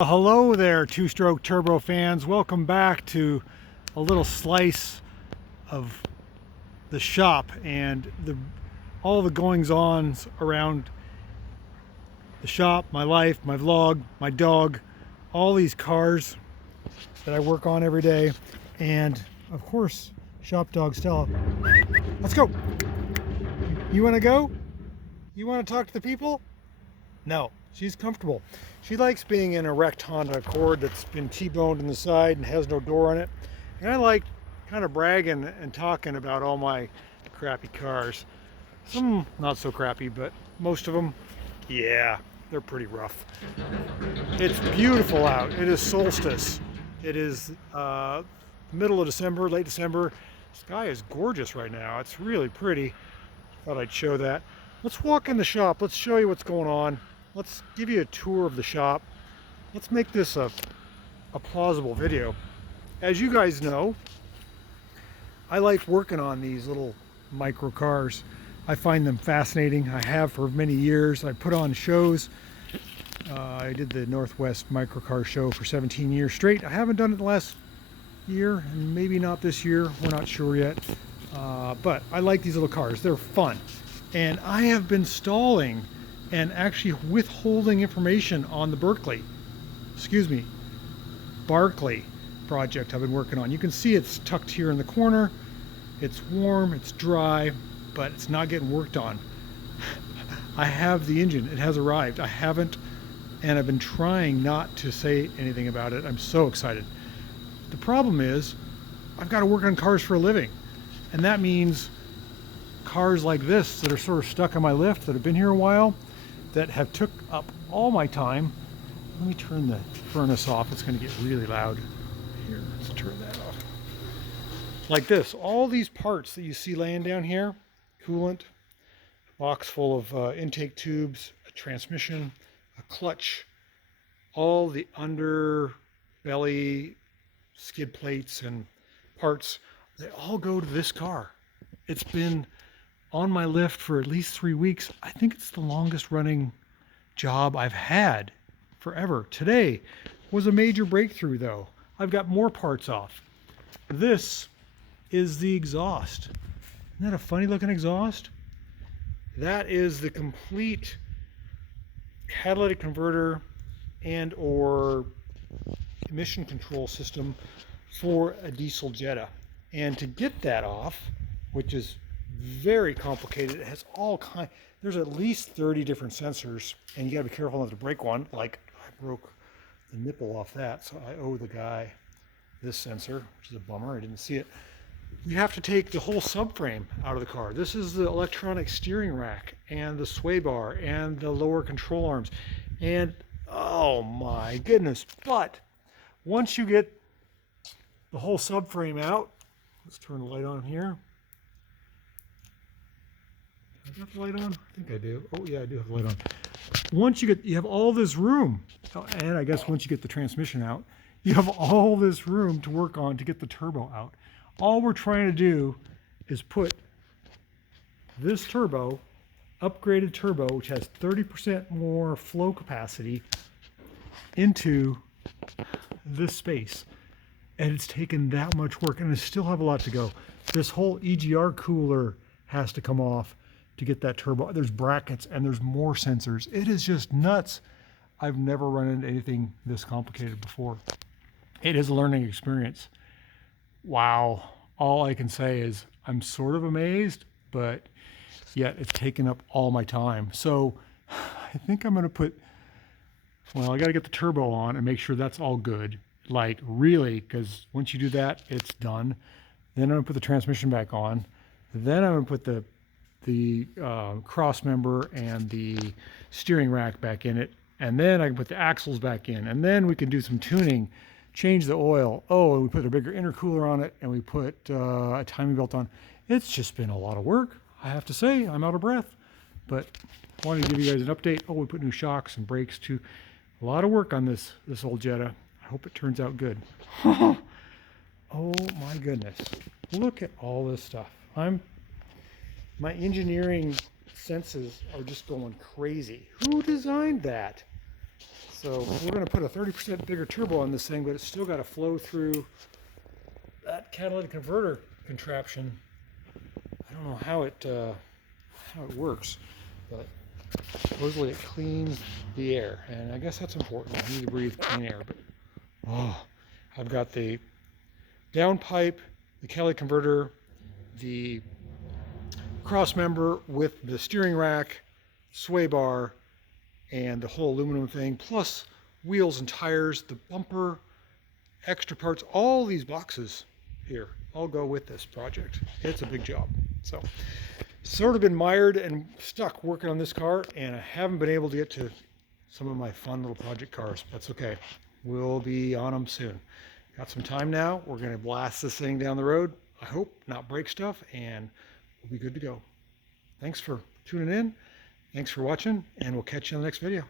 Hello there, two-stroke turbo fans. Welcome back to a little slice of the shop and all the goings-ons around the shop, my life, my vlog, my dog, all these cars that I work on every day, and of course, shop dog Stella. Let's go. You want to go? You want to talk to the people? No, she's comfortable. She likes being in a wrecked Honda Accord that's been T-boned in the side and has no door on it. And I like kind of bragging and talking about all my crappy cars. Some not so crappy, but most of them, yeah, they're pretty rough. It's beautiful out. It is Solstice. It is middle of December, late December. The sky is gorgeous right now. It's really pretty. Thought I'd show that. Let's walk in the shop. Let's show you what's going on. Let's give you a tour of the shop. Let's make this a plausible video. As you guys know, I like working on these little micro cars. I find them fascinating. I have for many years. I put on shows. I did the Northwest Microcar Show for 17 years straight. I haven't done it the last year, and maybe not this year. We're not sure yet. But I like these little cars. They're fun. And I have been stalling and actually withholding information on the Barkley project I've been working on. You can see it's tucked here in the corner. It's warm, it's dry, but it's not getting worked on. I have the engine, it has arrived. I haven't, and I've been trying not to say anything about it. I'm so excited. The problem is, I've got to work on cars for a living. And that means cars like this that are sort of stuck on my lift, that have been here a while, that have took up all my time. Let me turn the furnace off. It's going to get really loud. Here, let's turn that off. Like this, all these parts that you see laying down here, coolant, box full of intake tubes, a transmission, a clutch, all the underbelly skid plates and parts, they all go to this car. It's been on my lift for at least 3 weeks. I think it's the longest running job I've had forever. Today was a major breakthrough though. I've got more parts off. This is the exhaust. Isn't that a funny looking exhaust? That is the complete catalytic converter and or emission control system for a diesel Jetta. And to get that off, which is very complicated, it has all kinds, there's at least 30 different sensors, and you gotta be careful not to break one. Like, I broke the nipple off that, so I owe the guy this sensor, which is a bummer, I didn't see it. You have to take the whole subframe out of the car. This is the electronic steering rack and the sway bar and the lower control arms, and oh my goodness. But once you get the whole subframe out, let's turn the light on here. I got the light on? I think I do. Oh yeah, I do have the light on. Once you have all this room, and I guess once you get the transmission out, you have all this room to work on to get the turbo out. All we're trying to do is put this turbo, upgraded turbo, which has 30% more flow capacity, into this space. And it's taken that much work, and I still have a lot to go. This whole EGR cooler has to come off to get that turbo. There's brackets and there's more sensors. It is just nuts. I've never run into anything this complicated before. It is a learning experience. Wow. All I can say is I'm sort of amazed, but yet it's taken up all my time. So I think I'm gonna I gotta get the turbo on and make sure that's all good. Like really, because once you do that, it's done. Then I'm gonna put the transmission back on. Then I'm gonna put the cross member and the steering rack back in it, and then I can put the axles back in, and then we can do some tuning, change the oil. Oh, and we put a bigger intercooler on it, and we put a timing belt on. It's just been a lot of work. I have to say, I'm out of breath, but I wanted to give you guys an update. Oh, we put new shocks and brakes too. A lot of work on this old Jetta. I hope it turns out good. Oh my goodness. Look at all this stuff. My engineering senses are just going crazy. Who designed that? So we're going to put a 30% bigger turbo on this thing, but it's still got to flow through that catalytic converter contraption. I don't know how it works, but supposedly it cleans the air, and I guess that's important. I need to breathe clean air, but I've got the downpipe, the catalytic converter, the cross member with the steering rack, sway bar, and the whole aluminum thing, plus wheels and tires, the bumper, extra parts, all these boxes here all go with this project. It's a big job. So sort of been mired and stuck working on this car, and I haven't been able to get to some of my fun little project cars. That's okay. We'll be on them soon. Got some time now. We're going to blast this thing down the road. I hope not break stuff, and we'll be good to go. Thanks for tuning in. Thanks for watching, and we'll catch you in the next video.